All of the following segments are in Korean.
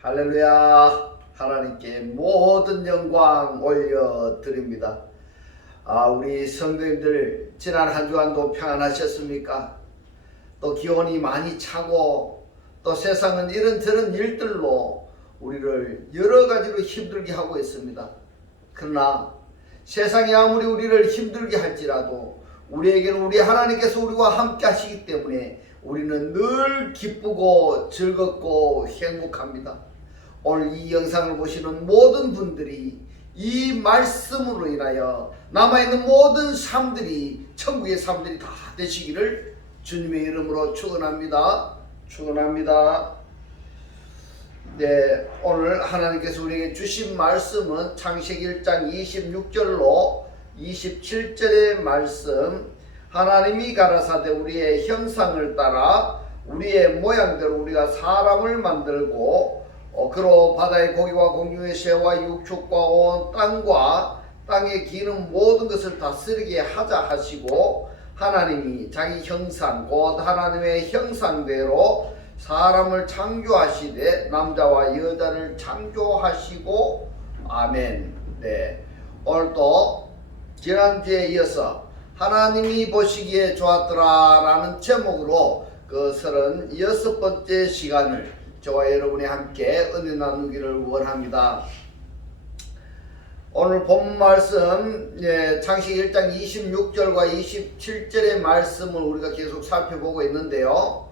할렐루야. 하나님께 모든 영광 올려드립니다. 우리 성도님들 지난 한 주간도 평안하셨습니까? 또 기온이 많이 차고 또 세상은 이런저런 일들로 우리를 여러 가지로 힘들게 하고 있습니다. 그러나 세상이 아무리 우리를 힘들게 할지라도 우리에게는 우리 하나님께서 우리와 함께 하시기 때문에 우리는 늘 기쁘고 즐겁고 행복합니다. 오늘 이 영상을 보시는 모든 분들이 이 말씀으로 인하여 남아있는 모든 삶들이 천국의 삶들이 다 되시기를 주님의 이름으로 축원합니다. 축원합니다. 네, 오늘 하나님께서 우리에게 주신 말씀은 창세기 1장 26절로 27절의 말씀. 하나님이 가라사대 우리의 형상을 따라 우리의 모양대로 우리가 사람을 만들고 그로 바다의 고기와 공중의 새와 육축과 온 땅과 땅에 기는 모든 것을 다스리게 하자 하시고, 하나님이 자기 형상 곧 하나님의 형상대로 사람을 창조하시되 남자와 여자를 창조하시고. 아멘. 네, 오늘도 지난주에 이어서 하나님이 보시기에 좋았더라 라는 제목으로 그 36번째 시간을 저와 여러분이 함께 은혜 나누기를 원합니다. 오늘 본 말씀 창세기 1장 26절과 27절의 말씀을 우리가 계속 살펴보고 있는데요.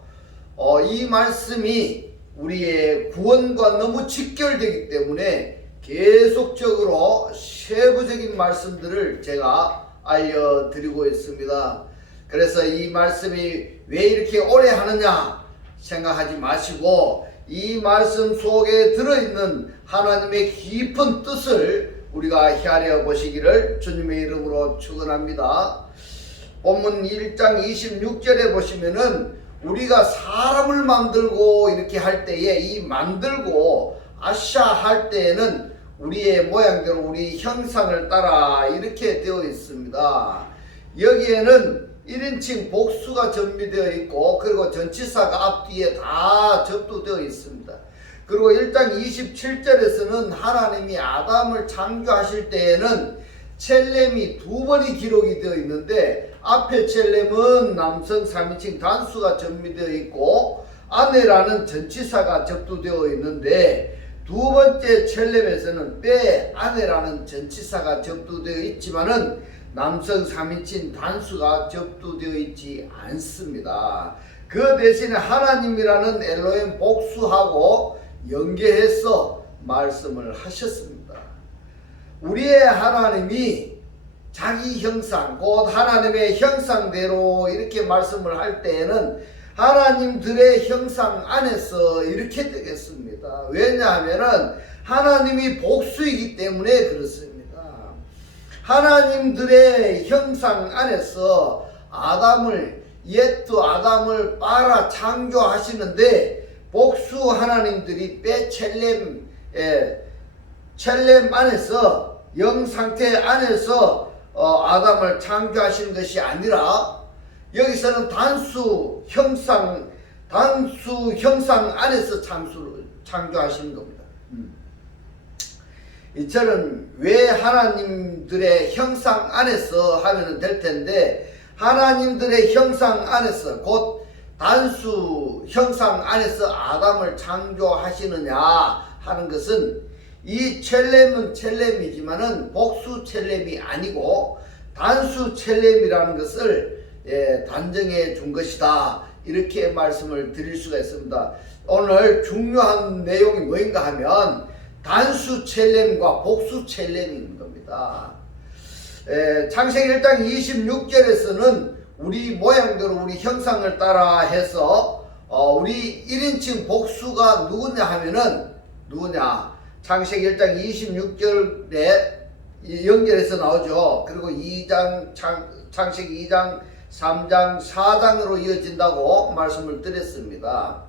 이 말씀이 우리의 구원과 너무 직결되기 때문에 계속적으로 세부적인 말씀들을 제가 알려드리고 있습니다. 그래서 이 말씀이 왜 이렇게 오래 하느냐 생각하지 마시고 이 말씀 속에 들어있는 하나님의 깊은 뜻을 우리가 헤아려 보시기를 주님의 이름으로 축원합니다. 본문 1장 26절에 보시면은 우리가 사람을 만들고 이렇게 할 때에 이 만들고 아샤 할 때에는 우리의 모양대로 우리 형상을 따라 이렇게 되어 있습니다. 여기에는 1인칭 복수가 정비되어 있고 그리고 전치사가 앞뒤에 다 접두되어 있습니다. 그리고 1장 27절에서는 하나님이 아담을 창조하실 때에는 첼렘이 2번이 기록이 되어 있는데 앞에 첼렘은 남성 3인칭 단수가 정비되어 있고 아내라는 전치사가 접두되어 있는데 두 번째 첼렘에서는 빼 아내라는 전치사가 접두되어 있지만은 남성 3인칭 단수가 접두되어 있지 않습니다. 그 대신에 하나님이라는 엘로힘 복수하고 연계해서 말씀을 하셨습니다. 우리의 하나님이 자기 형상 곧 하나님의 형상대로 이렇게 말씀을 할 때에는 하나님들의 형상 안에서 이렇게 되겠습니다. 왜냐하면 하나님이 복수이기 때문에 그렇습니다. 하나님들의 형상 안에서 옛 아담을 빨아 창조하시는데 복수 하나님들이 첼렘 안에서 영상태 안에서 아담을 창조하시는 것이 아니라 여기서는 단수 형상 안에서 창조하시는 겁니다. 이처럼 왜 하나님들의 형상 안에서 하면 될 텐데 하나님들의 형상 안에서 곧 단수 형상 안에서 아담을 창조하시느냐 하는 것은 이 첼렘은 첼렘이지만은 복수 첼렘이 아니고 단수 첼렘이라는 것을 단정해 준 것이다. 이렇게 말씀을 드릴 수가 있습니다. 오늘 중요한 내용이 뭐인가 하면 단수 첼렘과 복수 첼렘인 겁니다. 창세기 1장 26절에서는 우리 모양대로 우리 형상을 따라 해서 우리 1인칭 복수가 누구냐 하면은 창세기 1장 26절에 연결해서 나오죠. 그리고 창세기 2장 3장 4장으로 이어진다고 말씀을 드렸습니다.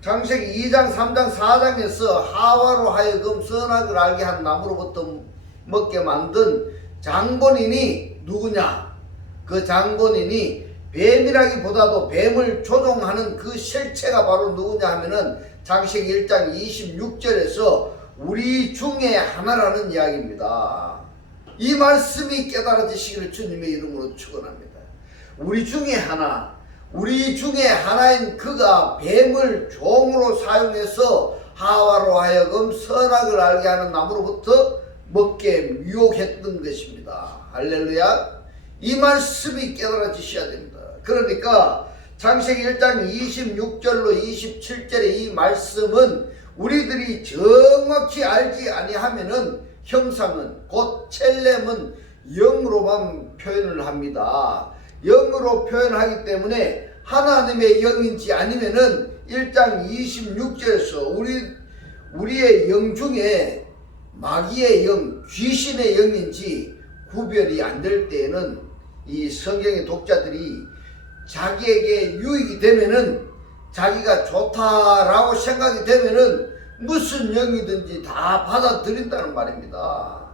창세기 2장 3장 4장에서 하와로 하여금 선악을 알게 한 나무로부터 먹게 만든 장본인이 누구냐? 그 장본인이 뱀이라기보다도 뱀을 조종하는 그 실체가 바로 누구냐 하면은 창세기 1장 26절에서 우리 중에 하나라는 이야기입니다. 이 말씀이 깨달아지시기를 주님의 이름으로 축원합니다. 우리 중에 하나인 그가 뱀을 종으로 사용해서 하와로 하여금 선악을 알게 하는 나무로부터 먹게 유혹했던 것입니다. 할렐루야. 이 말씀이 깨달아지셔야 됩니다. 그러니까 창세기 1장 26절로 27절의 이 말씀은 우리들이 정확히 알지 아니하면은 형상은 곧 첼렘은 영으로만 표현을 합니다. 영으로 표현하기 때문에 하나님의 영인지 아니면은 1장 26절에서 우리의 영 중에 마귀의 영, 귀신의 영인지 구별이 안 될 때에는 이 성경의 독자들이 자기에게 유익이 되면은 자기가 좋다라고 생각이 되면은 무슨 영이든지 다 받아들인다는 말입니다.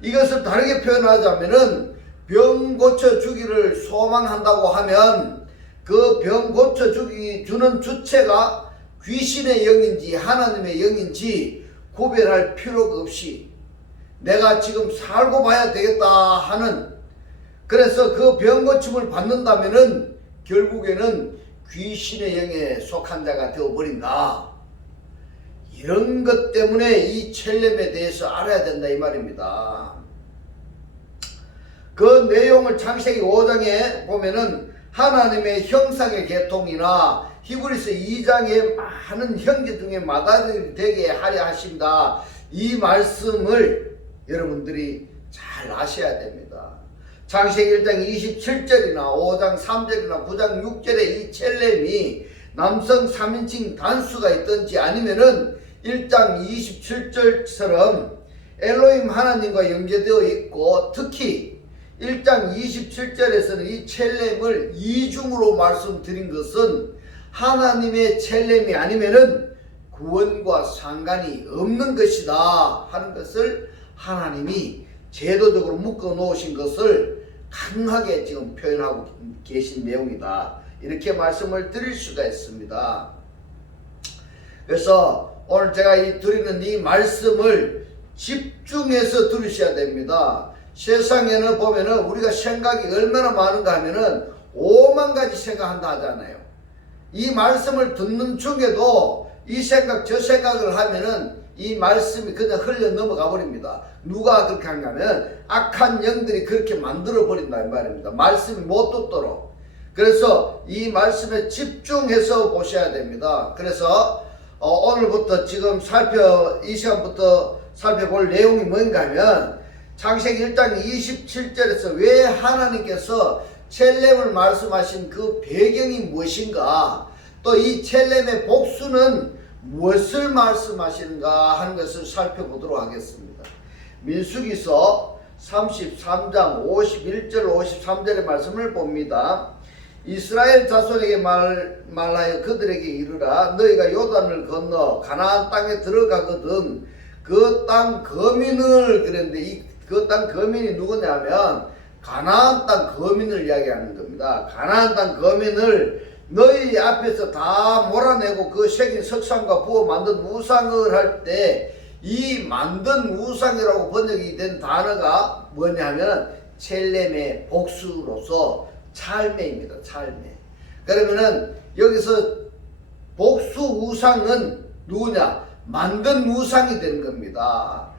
이것을 다르게 표현하자면은 병 고쳐주기를 소망한다고 하면 그 병 고쳐주는 주체가 귀신의 영인지 하나님의 영인지 구별할 필요가 없이 내가 지금 살고 봐야 되겠다 하는, 그래서 그 병 고침을 받는다면은 결국에는 귀신의 영에 속한 자가 되어버린다. 이런 것 때문에 이 첼렘에 대해서 알아야 된다 이 말입니다. 그 내용을 창세기 5장에 보면은 하나님의 형상의 계통이나 히브리서 2장에 많은 형제 중에 마다들이 되게 하려 하신다. 이 말씀을 여러분들이 잘 아셔야 됩니다. 창세기 1장 27절이나 5장 3절이나 9장 6절에 이 첼렘이 남성 3인칭 단수가 있든지 아니면은 1장 27절처럼 엘로힘 하나님과 연계되어 있고, 특히 1장 27절에서는 이 첼렘을 이중으로 말씀드린 것은 하나님의 첼렘이 아니면은 구원과 상관이 없는 것이다 하는 것을 하나님이 제도적으로 묶어 놓으신 것을 강하게 지금 표현하고 계신 내용이다. 이렇게 말씀을 드릴 수가 있습니다. 그래서 오늘 제가 드리는 이 말씀을 집중해서 들으셔야 됩니다. 세상에는 보면은 우리가 생각이 얼마나 많은가 하면은 5만 가지 생각한다 하잖아요. 이 말씀을 듣는 중에도 이 생각 저 생각을 하면은 이 말씀이 그냥 흘려 넘어가 버립니다. 누가 그렇게 하냐면 악한 영들이 그렇게 만들어 버린다 이 말입니다. 말씀이 못 듣도록. 그래서 이 말씀에 집중해서 보셔야 됩니다. 그래서 오늘부터 지금 이 시간부터 살펴볼 내용이 뭔가 하면 창세기 1장 27절에서 왜 하나님께서 첼렘을 말씀하신 그 배경이 무엇인가, 또 이 첼렘의 복수는 무엇을 말씀하시는가 하는 것을 살펴보도록 하겠습니다. 민수기서 33장 51절 53절의 말씀을 봅니다. 이스라엘 자손에게 말하여 그들에게 이르라. 너희가 요단을 건너 가나안 땅에 들어가거든 그 땅 거민을, 그랬는데 이 그 땅 거민이 누구냐면 가나안 땅 거민을 이야기하는 겁니다. 가나안 땅 거민을 너희 앞에서 다 몰아내고 그 새긴 석상과 부어 만든 우상을 할 때 이 만든 우상이라고 번역이 된 단어가 뭐냐면 첼렘의 복수로서 찰매입니다. 찰매. 그러면은 여기서 복수 우상은 누구냐? 만든 우상이 되는 겁니다.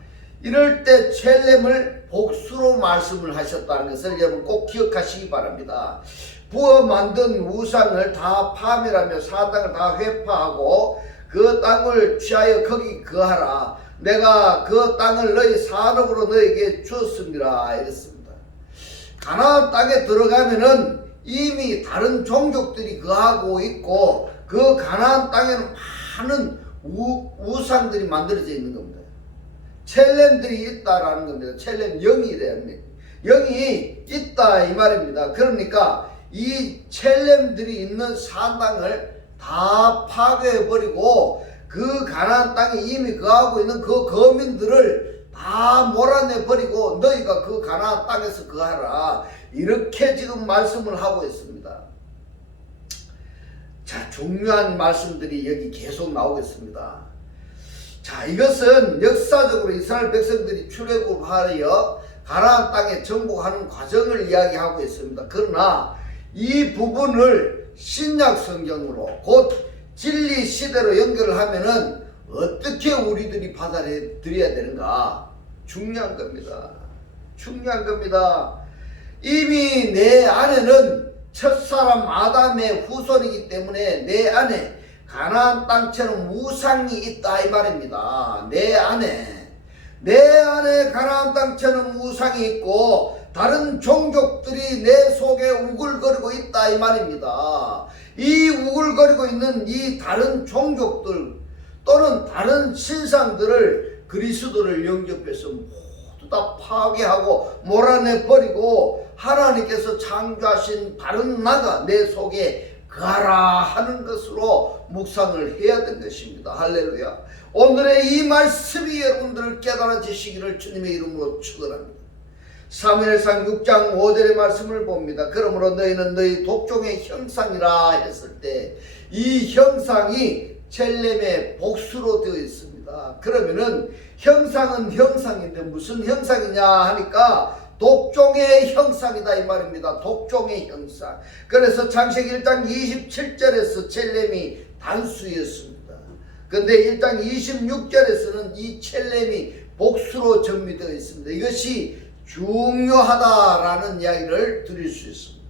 이럴 때 첼렘을 복수로 말씀을 하셨다는 것을 여러분 꼭 기억하시기 바랍니다. 부어 만든 우상을 다 파멸하며 사당을 다 회파하고 그 땅을 취하여 거기 거하라. 내가 그 땅을 너희 산업으로 너희에게 주었습니다. 이랬습니다. 가나안 땅에 들어가면은 이미 다른 종족들이 거하고 있고 그 가나안 땅에는 많은 우상들이 만들어져 있는 겁니다. 첼렘들이 있다라는 겁니다. 첼렘 영이래요. 영이 있다 이 말입니다. 그러니까 이 첼렘들이 있는 산당을 다 파괴해버리고 그 가나안 땅에 이미 거하고 있는 그 거민들을 다 몰아내버리고 너희가 그 가나안 땅에서 거하라. 이렇게 지금 말씀을 하고 있습니다. 자, 중요한 말씀들이 여기 계속 나오겠습니다. 자, 이것은 역사적으로 이스라엘 백성들이 출애굽하여 가나안 땅에 정복하는 과정을 이야기하고 있습니다. 그러나 이 부분을 신약 성경으로 곧 진리 시대로 연결을 하면은 어떻게 우리들이 받아들여야 되는가? 중요한 겁니다. 중요한 겁니다. 이미 내 안에는 첫사람 아담의 후손이기 때문에 내 안에 가나안 땅처럼 우상이 있다 이 말입니다. 내 안에 가나안 땅처럼 우상이 있고 다른 종족들이 내 속에 우글거리고 있다 이 말입니다. 이 우글거리고 있는 이 다른 종족들 또는 다른 신상들을 그리스도를 영접해서 모두 다 파괴하고 몰아내버리고 하나님께서 창조하신 다른 나가 내 속에 가라 하는 것으로 묵상을 해야 되는 것입니다. 할렐루야. 오늘의 이 말씀이 여러분들을 깨달아지시기를 주님의 이름으로 축원합니다. 사무엘상 6장 5절의 말씀을 봅니다. 그러므로 너희는 너희 독종의 형상이라 했을 때 이 형상이 첼렘의 복수로 되어 있습니다. 그러면은 형상은 형상인데 무슨 형상이냐 하니까 독종의 형상이다 이 말입니다. 독종의 형상. 그래서 창세기 1장 27절에서 첼렘이 단수였습니다. 근데 1장 26절에서는 이 첼렘이 복수로 정비되어 있습니다. 이것이 중요하다라는 이야기를 드릴 수 있습니다.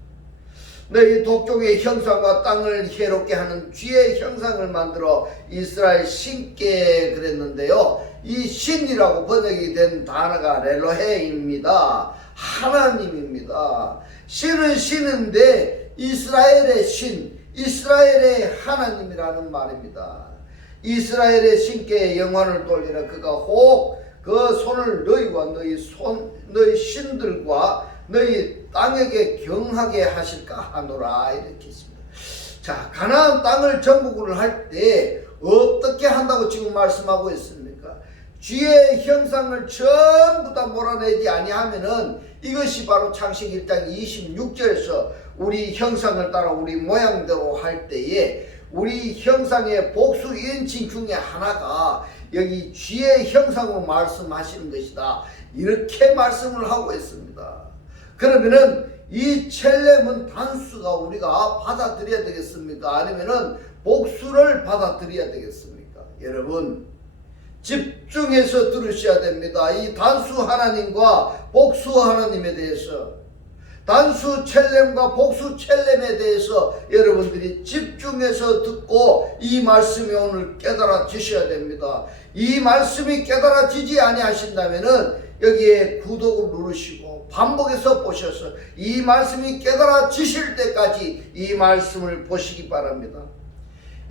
너희 독종의 형상과 땅을 해롭게 하는 쥐의 형상을 만들어 이스라엘 신께 그랬는데요. 이 신이라고 번역이 된 단어가 렐로헤입니다. 하나님입니다. 신은 신인데 이스라엘의 신, 이스라엘의 하나님이라는 말입니다. 이스라엘의 신께 영광을 돌리라. 그가 혹 그 손을 너희와 너희 신들과 너희 땅에게 경하게 하실까 하노라 이렇게 있습니다. 자, 가나안 땅을 정복을 할 때 어떻게 한다고 지금 말씀하고 있습니까? 쥐의 형상을 전부 다 몰아내지 아니하면은 이것이 바로 창세기 1장 26절에서 우리 형상을 따라 우리 모양대로 할 때에 우리 형상의 복수 인칭 중에 하나가 여기 쥐의 형상으로 말씀하시는 것이다. 이렇게 말씀을 하고 있습니다. 그러면은 이 첼렘은 단수가 우리가 받아들여야 되겠습니까? 아니면은 복수를 받아들여야 되겠습니까? 여러분 집중해서 들으셔야 됩니다. 이 단수 하나님과 복수 하나님에 대해서 단수 첼렘과 복수 첼렘에 대해서 여러분들이 집중해서 듣고 이 말씀이 오늘 깨달아지셔야 됩니다. 이 말씀이 깨달아지지 아니하신다면은 여기에 구독을 누르시고 반복해서 보셔서 이 말씀이 깨달아지실 때까지 이 말씀을 보시기 바랍니다.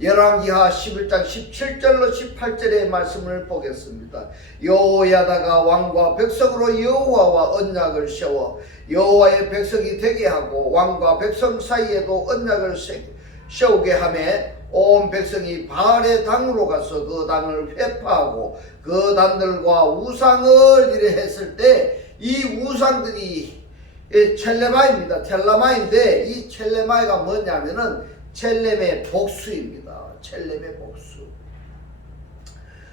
열왕기하 11장 17절로 18절의 말씀을 보겠습니다. 여호야다가 왕과 백성으로 여호와와 언약을 세워 여호와의 백성이 되게 하고 왕과 백성 사이에도 언약을 세우게 하매 온 백성이 바알의 당으로 가서 그 당을 회파하고 그 단들과 우상을 이래 했을 때 이 우상들이 첼레마입니다. 텔라마인데 이 첼레마이가 뭐냐면은 첼렘의 복수입니다. 첼렘의 복수.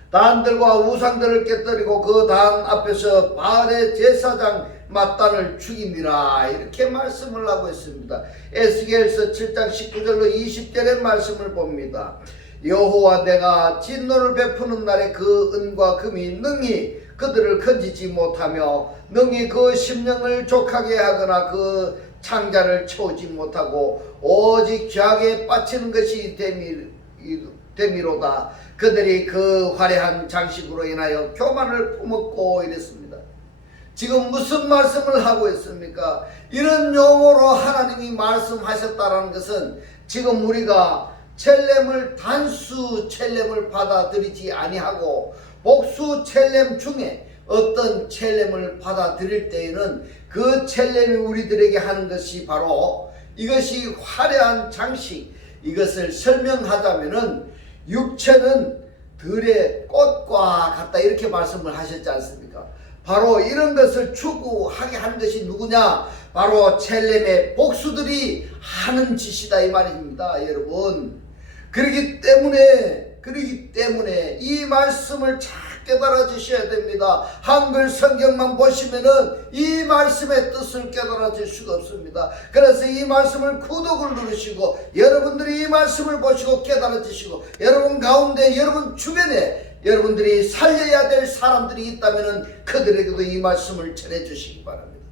단들과 우상들을 깨뜨리고 그 단 앞에서 바알의 제사장 mat단을 죽이니라 이렇게 말씀을 하고 있습니다. 에스겔서 7장 19절로 20절의 말씀을 봅니다. 여호와 내가 진노를 베푸는 날에 그 은과 금이 능히 그들을 건지지 못하며 능히 그 심령을 족하게 하거나 그 창자를 채우지 못하고 오직 죄악에 빠치는 것이 됨이로다. 그들이 그 화려한 장식으로 인하여 교만을 품었고 이랬습니다. 지금 무슨 말씀을 하고 있습니까? 이런 용어로 하나님이 말씀하셨다는 것은 지금 우리가 첼렘을 단수 첼렘을 받아들이지 아니하고 복수 첼렘 중에 어떤 첼렘을 받아들일 때에는 그 첼렘이 우리들에게 하는 것이 바로 이것이 화려한 장식, 이것을 설명하자면은 육체는 들의 꽃과 같다 이렇게 말씀을 하셨지 않습니까? 바로 이런 것을 추구하게 하는 것이 누구냐? 바로 첼렘의 복수들이 하는 짓이다 이 말입니다. 여러분 그러기 때문에 이 말씀을 잘 깨달아 주셔야 됩니다. 한글 성경만 보시면은 이 말씀의 뜻을 깨달아 줄 수가 없습니다. 그래서 이 말씀을 구독을 누르시고 여러분들이 이 말씀을 보시고 깨달아 주시고 여러분 가운데 여러분 주변에 여러분들이 살려야 될 사람들이 있다면은 그들에게도 이 말씀을 전해 주시기 바랍니다.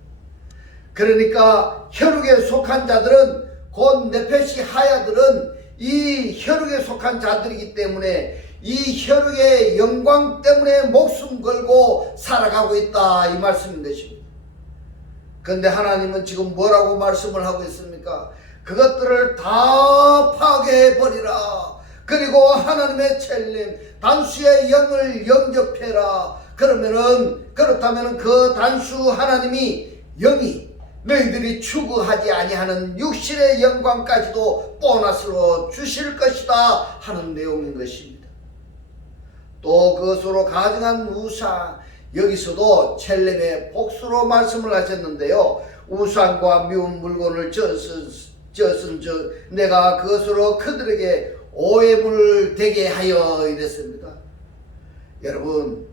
그러니까 혈육에 속한 자들은 곧 네페시 하야들은 이 혈육에 속한 자들이기 때문에 이 혈육의 영광 때문에 목숨 걸고 살아가고 있다 이 말씀인 것입니다. 그런데 하나님은 지금 뭐라고 말씀을 하고 있습니까? 그것들을 다 파괴해버리라. 그리고 하나님의 첼림 단수의 영을 영접해라. 그렇다면은 그 단수 하나님이 영이 너희들이 추구하지 아니하는 육신의 영광까지도 보너스로 주실 것이다 하는 내용인 것입니다. 또 그것으로 가증한 우상, 여기서도 첼렘의 복수로 말씀을 하셨는데요. 우상과 미운 물건을 졌은 즉 내가 그것으로 그들에게 오해물 되게 하여 이랬습니다. 여러분,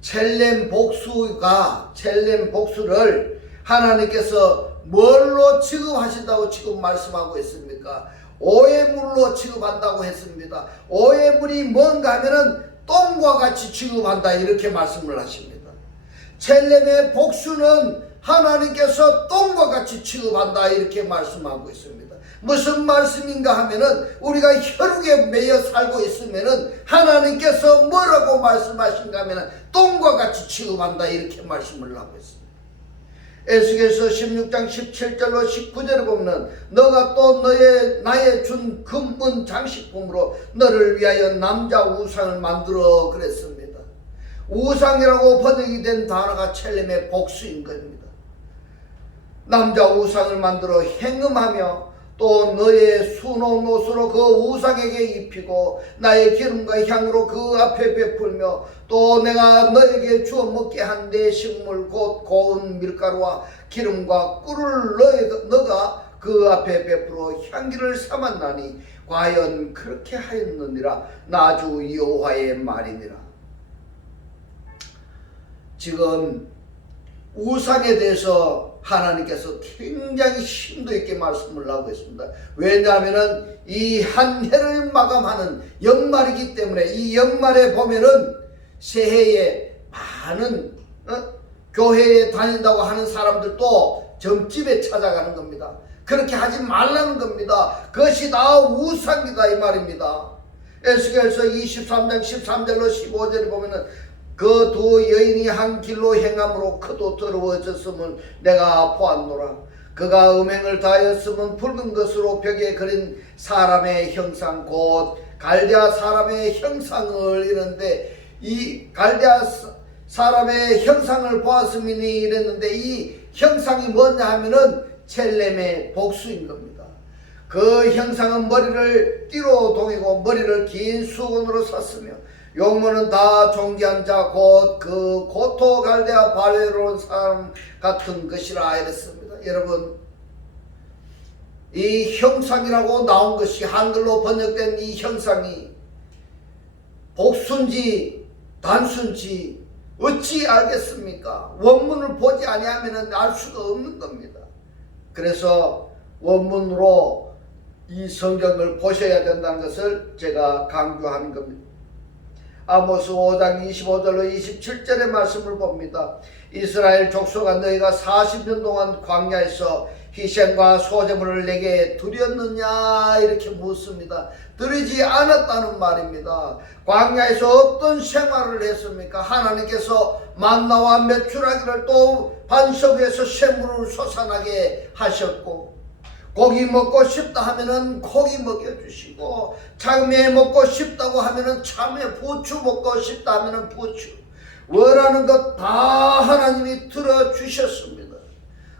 첼렘 복수를 하나님께서 뭘로 취급하신다고 지금 말씀하고 있습니까? 오해물로 취급한다고 했습니다. 오해물이 뭔가 하면은 똥과 같이 취급한다 이렇게 말씀을 하십니다. 첼렘의 복수는 하나님께서 똥과 같이 취급한다 이렇게 말씀하고 있습니다. 무슨 말씀인가 하면은 우리가 혈육에 매여 살고 있으면은 하나님께서 뭐라고 말씀하신가 하면은 똥과 같이 취급한다 이렇게 말씀을 하고 있습니다. 에스겔서 16장 17절로 19절에 보면 너가 또 나의 준 금은 장식품으로 너를 위하여 남자 우상을 만들어 그랬습니다. 우상이라고 번역이 된 단어가 첼렘의 복수인 겁니다. 남자 우상을 만들어 행음하며 또 너의 수놓은 옷으로 그 우상에게 입히고 나의 기름과 향으로 그 앞에 베풀며 또 내가 너에게 주어 먹게 한 내 식물 곧 고운 밀가루와 기름과 꿀을 너가 그 앞에 베풀어 향기를 삼았나니 과연 그렇게 하였느니라. 나 주 여호와의 말이니라. 지금 우상에 대해서 하나님께서 굉장히 심도 있게 말씀을 하고 있습니다. 왜냐하면 이 한 해를 마감하는 연말이기 때문에 이 연말에 보면은 새해에 많은 교회에 다닌다고 하는 사람들도 점집에 찾아가는 겁니다. 그렇게 하지 말라는 겁니다. 그것이 다 우상이다 이 말입니다. 에스겔서 23장 13절로 15절에 보면은 그 두 여인이 한 길로 행함으로 그도 더러워졌음을 내가 보았노라. 그가 음행을 다하였음은 붉은 것으로 벽에 그린 사람의 형상 곧 갈대아 사람의 형상을 이랬는데 이 갈대아 사람의 형상을 보았음이니 이랬는데 이 형상이 뭐냐 하면은 첼렘의 복수인 겁니다. 그 형상은 머리를 띠로 동이고 머리를 긴 수건으로 샀으며 용모는 다 존귀한 자 곧 그 고토 갈대아 바벨론 사람 같은 것이라 이랬습니다. 여러분, 이 형상이라고 나온 것이 한글로 번역된 이 형상이 복수인지 단수인지 어찌 알겠습니까? 원문을 보지 아니하면 알 수가 없는 겁니다. 그래서 원문으로 이 성경을 보셔야 된다는 것을 제가 강조하는 겁니다. 아모스 5장 25절로 27절의 말씀을 봅니다. 이스라엘 족속아 너희가 40년 동안 광야에서 희생과 소제물을 내게 드렸느냐 이렇게 묻습니다. 드리지 않았다는 말입니다. 광야에서 어떤 생활을 했습니까? 하나님께서 만나와 메추라기를 또 반석 위에서 샘물을 솟아나게 하셨고 고기 먹고 싶다 하면은 고기 먹여주시고 참외 먹고 싶다고 하면은 참외, 부추 먹고 싶다 하면은 부추 원하는 것 다 하나님이 들어주셨습니다.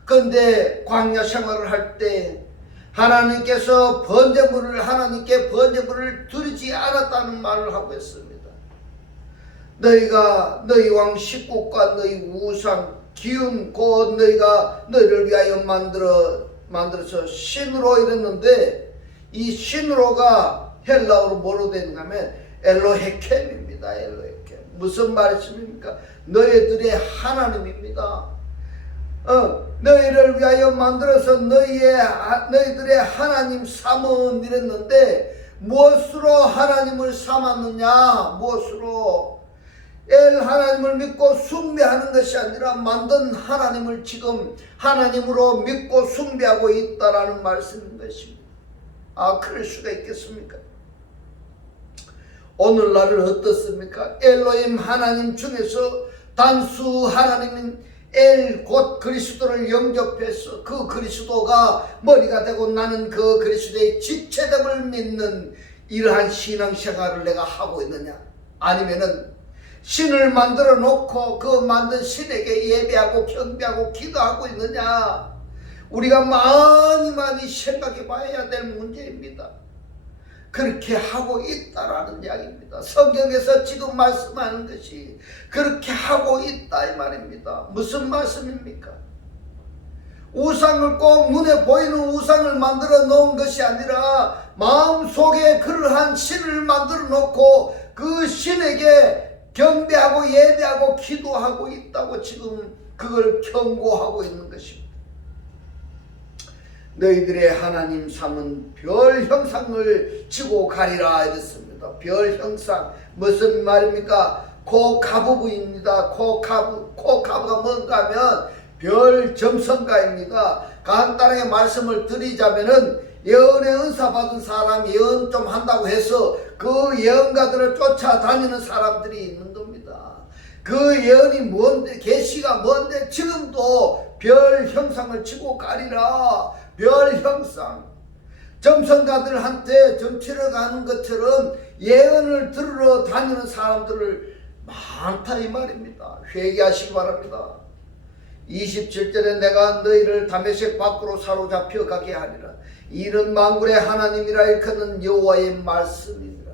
그런데 광야 생활을 할 때 하나님께서 하나님께 번제물을 드리지 않았다는 말을 하고 있습니다. 너희가 너희 왕 식국과 너희 우상 기운 곧 너희가 너희를 위하여 만들어서 신으로 이랬는데 이 신으로가 헬라어로 뭐로 되는가 하면 엘로헤켐입니다. 엘로헤켐. 무슨 말씀입니까? 너희들의 하나님입니다. 너희를 위하여 만들어서 너희들의 하나님 삼은 이랬는데 무엇으로 하나님을 삼았느냐? 무엇으로? 엘 하나님을 믿고 숭배하는 것이 아니라 만든 하나님을 지금 하나님으로 믿고 숭배하고 있다라는 말씀인 것입니다. 그럴 수가 있겠습니까? 오늘날은 어떻습니까? 엘로힘 하나님 중에서 단수 하나님인 엘 곧 그리스도를 영접해서 그 그리스도가 머리가 되고 나는 그 그리스도의 지체됨을 믿는 이러한 신앙생활을 내가 하고 있느냐? 아니면은 신을 만들어 놓고 그 만든 신에게 예배하고 경배하고 기도하고 있느냐? 우리가 많이 생각해 봐야 될 문제입니다. 그렇게 하고 있다라는 이야기입니다. 성경에서 지금 말씀하는 것이 그렇게 하고 있다 이 말입니다. 무슨 말씀입니까? 우상을 꼭 눈에 보이는 우상을 만들어 놓은 것이 아니라 마음속에 그러한 신을 만들어 놓고 그 신에게 경배하고 예배하고 기도하고 있다고 지금 그걸 경고하고 있는 것입니다. 너희들의 하나님 삼은 별 형상을 치고 가리라 이랬습니다. 별 형상 무슨 말입니까? 코카부부입니다. 코카부가 뭔가 하면 별 점성가입니다. 간단하게 말씀을 드리자면은 예언의 은사 받은 사람 예언 좀 한다고 해서 그 예언가들을 쫓아다니는 사람들이 있는 겁니다. 그 예언이 뭔데, 계시가 뭔데 지금도 별 형상을 치고 가리라. 별 형상. 점성가들한테 점치러 가는 것처럼 예언을 들으러 다니는 사람들을 많다 이 말입니다. 회개하시기 바랍니다. 27절에 내가 너희를 다메섹 밖으로 사로잡혀 가게 하리라. 이는 만군의 하나님이라 일컫는 여호와의 말씀이니라.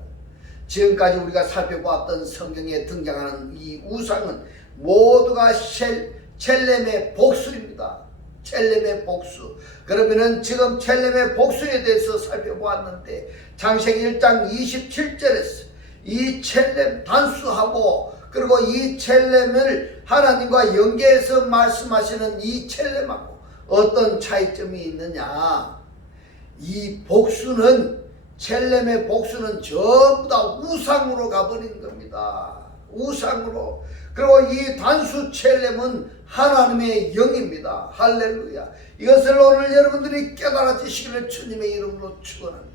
지금까지 우리가 살펴보았던 성경에 등장하는 이 우상은 모두가 첼렘의 복수입니다. 첼렘의 복수. 그러면은 지금 첼렘의 복수에 대해서 살펴보았는데 창세기 1장 27절에서 이 첼렘 단수하고 그리고 이 첼렘을 하나님과 연계해서 말씀하시는 이 첼렘하고 어떤 차이점이 있느냐? 이 복수는 첼렘의 복수는 전부 다 우상으로 가버린 겁니다. 우상으로. 그리고 이 단수 첼렘은 하나님의 영입니다. 할렐루야. 이것을 오늘 여러분들이 깨달아지시기를 주님의 이름으로 축원합니다.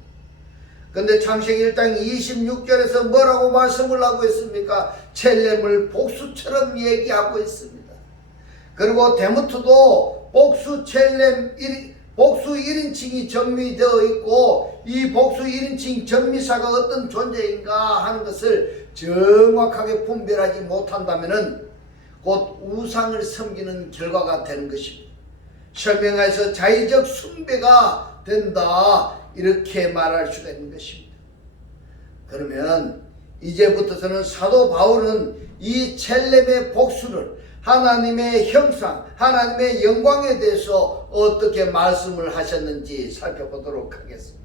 근데 창세기 1장 26절에서 뭐라고 말씀을 하고 있습니까? 첼렘을 복수처럼 얘기하고 있습니다. 그리고 데모트도 복수 첼렘 복수 1인칭이 전미되어 있고 이 복수 1인칭 전미사가 어떤 존재인가 하는 것을 정확하게 분별하지 못한다면은 곧 우상을 섬기는 결과가 되는 것입니다. 설명해서 자의적 숭배가 된다 이렇게 말할 수가 있는 것입니다. 그러면 이제부터서는 사도 바울은 이 첼렘의 복수를 하나님의 형상, 하나님의 영광에 대해서 어떻게 말씀을 하셨는지 살펴보도록 하겠습니다.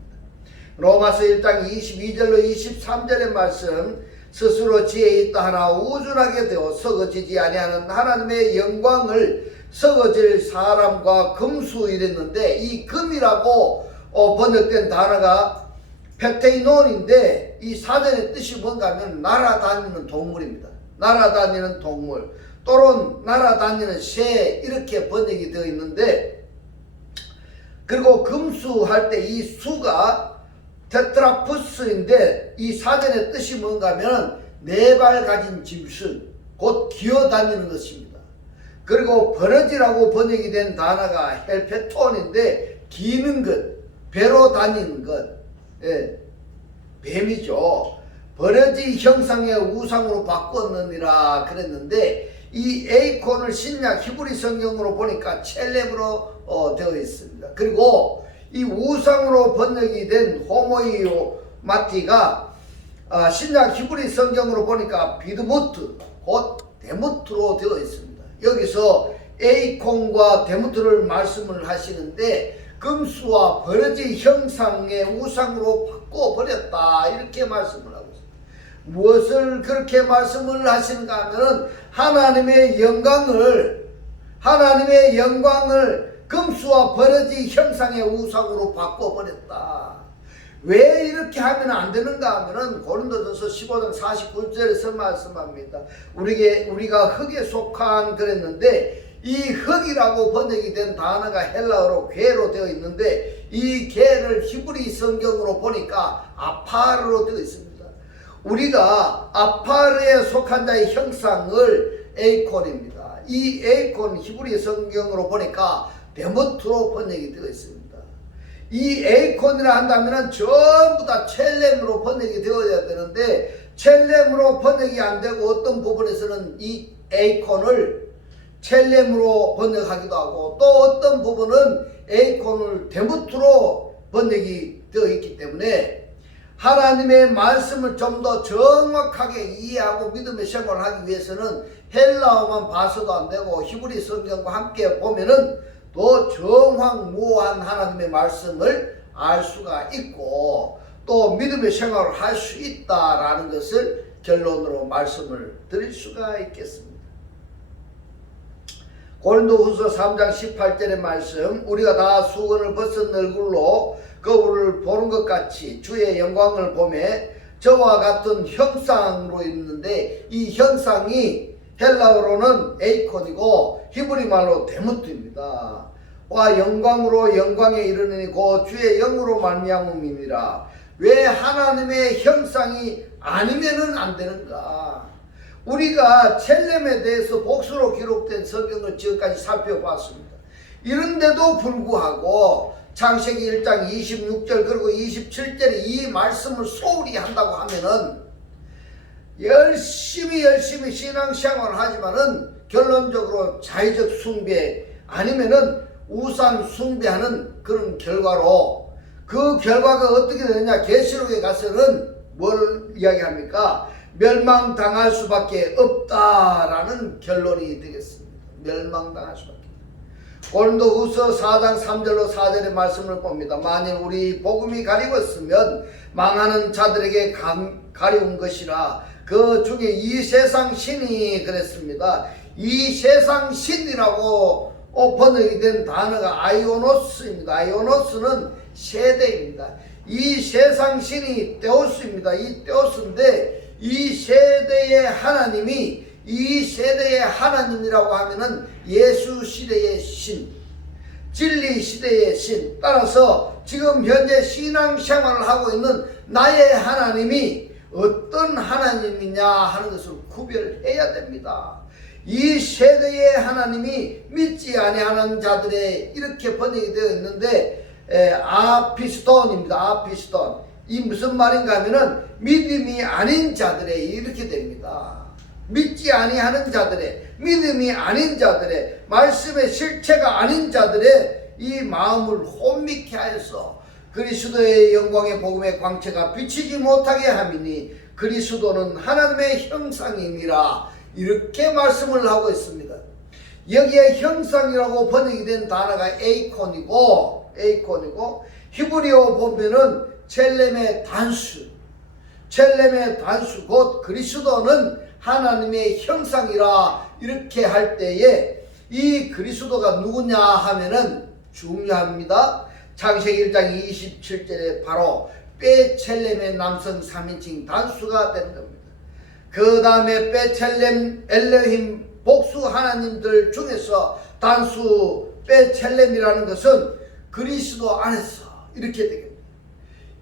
로마서 1장 22절로 23절의 말씀, 스스로 지혜 있다 하나 우준하게 되어 썩어지지 아니하는 하나님의 영광을 썩어질 사람과 금수 이랬는데 이 금이라고 번역된 단어가 페테이논인데 이 사전의 뜻이 뭔가 하면 날아다니는 동물입니다. 날아다니는 동물 또는 날아다니는 새 이렇게 번역이 되어 있는데 그리고 금수 할 때 이 수가 테트라푸스인데 이 사전의 뜻이 뭔가 하면 네 발 가진 짐승 곧 기어다니는 것입니다. 그리고 버러지라고 번역이 된 단어가 헬페톤인데 기는 것 배로 다니는 것 뱀이죠. 버러지 형상의 우상으로 바꿨느니라 그랬는데 이 에이콘을 신약 히브리 성경으로 보니까 첼렘으로 되어 있습니다. 그리고 이 우상으로 번역이 된 호모이오마티가 신약 히브리 성경으로 보니까 비드무트 곧 데무트로 되어 있습니다. 여기서 에이콘과 데무트를 말씀을 하시는데 금수와 버러지 형상의 우상으로 바꿔버렸다 이렇게 말씀을 하고 있습니다. 무엇을 그렇게 말씀을 하시는가 하면은 하나님의 영광을 금수와 버러지 형상의 우상으로 바꿔버렸다. 왜 이렇게 하면 안 되는가 하면은 고린도전서 15장 49절에서 말씀합니다. 우리가 흙에 속한 그랬는데 이 흙이라고 번역이 된 단어가 헬라어로 괴로 되어 있는데 이 괴를 히브리 성경으로 보니까 아파르로 되어 있습니다. 우리가 아파르에 속한 자의 형상을 에이콘입니다. 이 에이콘 히브리 성경으로 보니까 데모트로 번역이 되어 있습니다. 이 에이콘이라 한다면 전부 다 첼렘으로 번역이 되어야 되는데 첼렘으로 번역이 안 되고 어떤 부분에서는 이 에이콘을 첼렘으로 번역하기도 하고 또 어떤 부분은 에이콘을 데모트로 번역이 되어 있기 때문에 하나님의 말씀을 좀 더 정확하게 이해하고 믿음의 생활을 하기 위해서는 헬라어만 봐서도 안 되고 히브리 성경과 함께 보면은 더 정확무한 하나님의 말씀을 알 수가 있고 또 믿음의 생활을 할 수 있다라는 것을 결론으로 말씀을 드릴 수가 있겠습니다. 고린도후서 3장 18절의 말씀, 우리가 다 수건을 벗은 얼굴로 거울을 보는 것 같이 주의 영광을 보매 저와 같은 형상으로 있는데 이 형상이 헬라어로는 에이콘이고 히브리 말로 데모트입니다. 와 영광으로 영광에 이르느니 곧 주의 영으로 말미암음이니라. 왜 하나님의 형상이 아니면은 안 되는가? 우리가 첼렘에 대해서 복수로 기록된 성경을 지금까지 살펴봤습니다. 이런데도 불구하고 창세기 1장 26절 그리고 27절에 이 말씀을 소홀히 한다고 하면은 열심히 신앙생활을 하지만은 결론적으로 자의적 숭배 아니면은 우상 숭배하는 그런 결과로 그 결과가 어떻게 되느냐? 계시록에 가서는 뭘 이야기합니까? 멸망당할 수밖에 없다라는 결론이 되겠습니다. 멸망당할 수밖에. 고린도후서 4장 3절로 4절의 말씀을 봅니다. 만일 우리 복음이 가리웠으면 망하는 자들에게 가려운 것이라. 그 중에 이 세상 신이 그랬습니다. 이 세상 신이라고 번역이 된 단어가 아이오노스입니다. 아이오노스는 세대입니다. 이 세상 신이 데오스입니다. 이 데오스인데 이 세대의 하나님이 이 세대의 하나님이라고 하면은 예수 시대의 신, 진리 시대의 신. 따라서 지금 현재 신앙생활을 하고 있는 나의 하나님이 어떤 하나님이냐 하는 것을 구별해야 됩니다. 이 세대의 하나님이 믿지 아니하는 자들의 이렇게 번역이 되어 있는데 아피스톤입니다. 아피스톤. 이 무슨 말인가 하면은 믿음이 아닌 자들의 이렇게 됩니다. 믿지 아니하는 자들의, 믿음이 아닌 자들의, 말씀의 실체가 아닌 자들의 이 마음을 혼미케 하여서 그리스도의 영광의 복음의 광채가 비치지 못하게 함이니 그리스도는 하나님의 형상이니라. 이렇게 말씀을 하고 있습니다. 여기에 형상이라고 번역이 된 단어가 에이콘이고 히브리어 보면은 첼렘의 단수 곧 그리스도는 하나님의 형상이라. 이렇게 할 때에 이 그리스도가 누구냐 하면은 중요합니다. 창세기 1장 27절에 바로 베첼렘의 남성 3인칭 단수가 되는 겁니다. 그 다음에 베첼렘 엘레힘 복수 하나님들 중에서 단수 베첼렘이라는 것은 그리스도 안에서 이렇게 되겠습니다.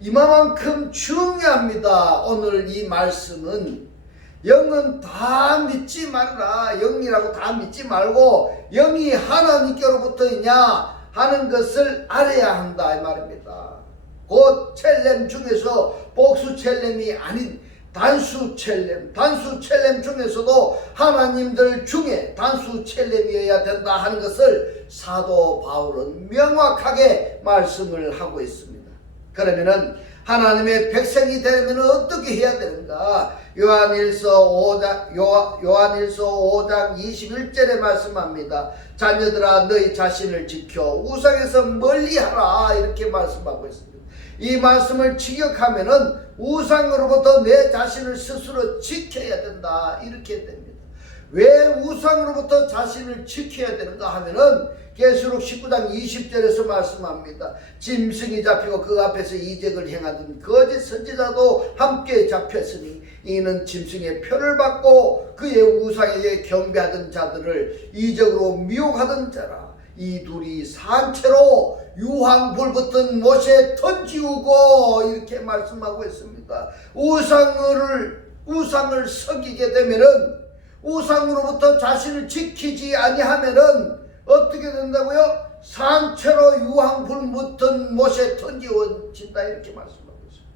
이만큼 중요합니다. 오늘 이 말씀은 영은 다 믿지 말라. 영이라고 다 믿지 말고 영이 하나님께로부터 있냐 하는 것을 알아야 한다 이 말입니다. 곧 첼렘 중에서 복수 첼렘이 아닌 단수 첼렘 중에서도 하나님들 중에 단수 첼렘이어야 된다 하는 것을 사도 바울은 명확하게 말씀을 하고 있습니다. 그러면은 하나님의 백성이 되려면 어떻게 해야 되는가? 요한일서 5장 21절에 말씀합니다. 자녀들아 너희 자신을 지켜 우상에서 멀리하라. 이렇게 말씀하고 있습니다. 이 말씀을 직역하면은 우상으로부터 내 자신을 스스로 지켜야 된다 이렇게 됩니다. 왜 우상으로부터 자신을 지켜야 되는가 하면은 계시록 19장 20절에서 말씀합니다. 짐승이 잡히고 그 앞에서 이적을 행하던 거짓 선지자도 함께 잡혔으니 이는 짐승의 표를 받고 그의 우상에게 경배하던 자들을 이적으로 미혹하던 자라. 이 둘이 산채로 유황불 붙은 못에 던지우고 이렇게 말씀하고 있습니다. 우상을 섬기게 되면은 우상으로부터 자신을 지키지 아니하면은 어떻게 된다고요? 산채로 유황불 붙은 못에 던지워진다 이렇게 말씀하고 있습니다.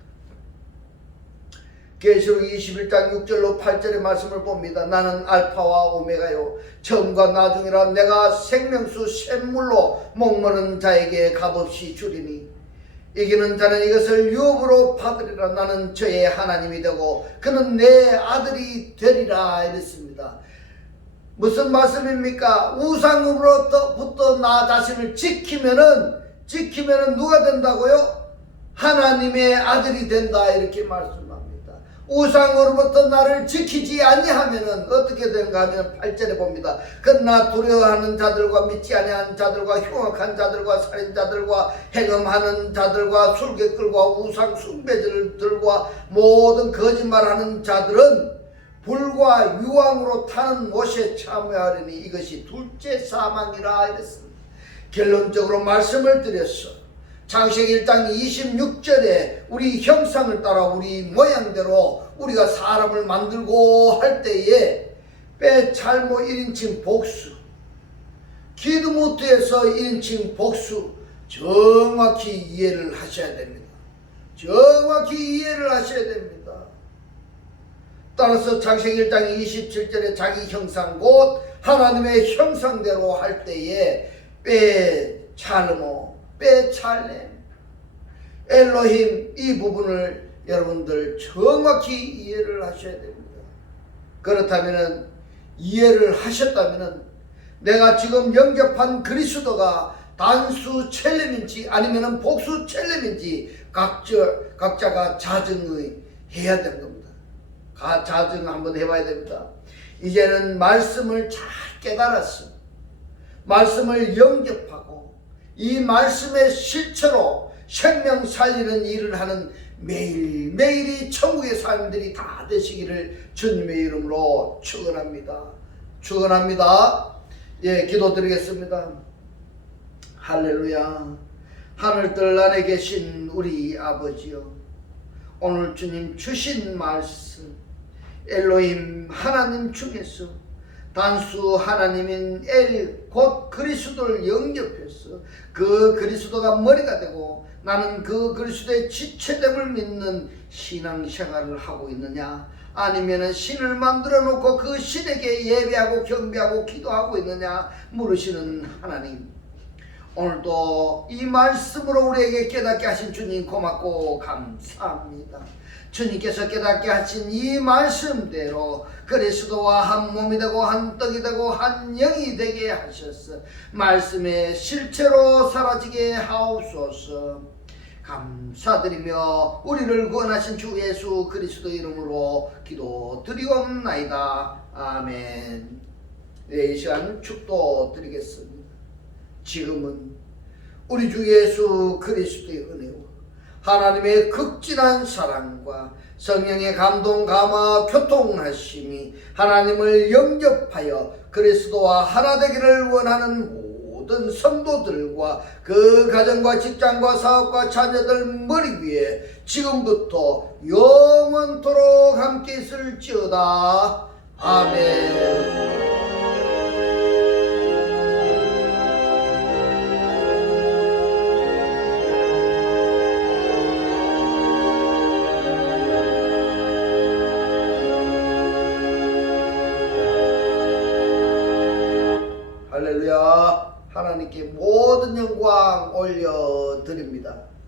계시록 21장 6절로 8절의 말씀을 봅니다. 나는 알파와 오메가요 처음과 나중이라 내가 생명수 샘물로 목마른 자에게 값없이 주리니 이기는 자는 이것을 유업으로 받으리라. 나는 저의 하나님이 되고 그는 내 아들이 되리라 이랬습니다. 무슨 말씀입니까? 우상으로부터 나 자신을 지키면은 누가 된다고요? 하나님의 아들이 된다 이렇게 말씀합니다. 우상으로부터 나를 지키지 아니하면은 어떻게 되는가 하면 8절에 봅니다. 그러나 두려워하는 자들과 믿지 아니하는 자들과 흉악한 자들과 살인자들과 행음하는 자들과 술객들과 우상 숭배자들과 모든 거짓말하는 자들은 불과 유황으로 타는 못에 참여하려니 이것이 둘째 사망이라 이랬습니다. 결론적으로 말씀을 드렸어. 창세기 1장 26절에 우리 형상을 따라 우리 모양대로 우리가 사람을 만들고 할 때에 빼잘못 1인칭 복수, 기드무트에서 1인칭 복수 정확히 이해를 하셔야 됩니다. 정확히 이해를 하셔야 됩니다. 따라서 창세기 1장 27절에 자기 형상 곧 하나님의 형상대로 할 때에 빼찰렘 엘로힘 이 부분을 여러분들 정확히 이해를 하셔야 됩니다. 그렇다면 이해를 하셨다면 내가 지금 영접한 그리스도가 단수 첼렘인지 아니면 복수 첼렘인지 각자가 자증을 해야 되는 겁니다. 자증 한번 해봐야 됩니다. 이제는 말씀을 잘 깨달았어. 말씀을 영접하고 이 말씀의 실체로 생명 살리는 일을 하는 매일매일이 천국의 사람들이 다 되시기를 주님의 이름으로 축원합니다. 예, 기도드리겠습니다. 할렐루야. 하늘들 안에 계신 우리 아버지여, 오늘 주님 주신 말씀 엘로힘 하나님 중에서 단수 하나님인 엘 곧 그리스도를 영접해서 그 그리스도가 머리가 되고 나는 그 그리스도의 지체됨을 믿는 신앙생활을 하고 있느냐, 아니면 신을 만들어 놓고 그 신에게 예배하고 경배하고 기도하고 있느냐 물으시는 하나님, 오늘도 이 말씀으로 우리에게 깨닫게 하신 주님 고맙고 감사합니다. 주님께서 깨닫게 하신 이 말씀대로 그리스도와 한 몸이 되고 한 떡이 되고 한 영이 되게 하셔서 말씀의 실체로 사라지게 하옵소서. 감사드리며 우리를 구원하신 주 예수 그리스도 이름으로 기도드리옵나이다. 아멘. 네, 이 시간 축도 드리겠습니다. 지금은 우리 주 예수 그리스도의 은혜와 하나님의 극진한 사랑과 성령의 감동 감화 교통하심이 하나님을 영접하여 그리스도와 하나 되기를 원하는 모든 성도들과 그 가정과 직장과 사업과 자녀들 머리 위에 지금부터 영원토록 함께 있을지어다. 아멘. 할렐루야. 하나님께 모든 영광 올려드립니다.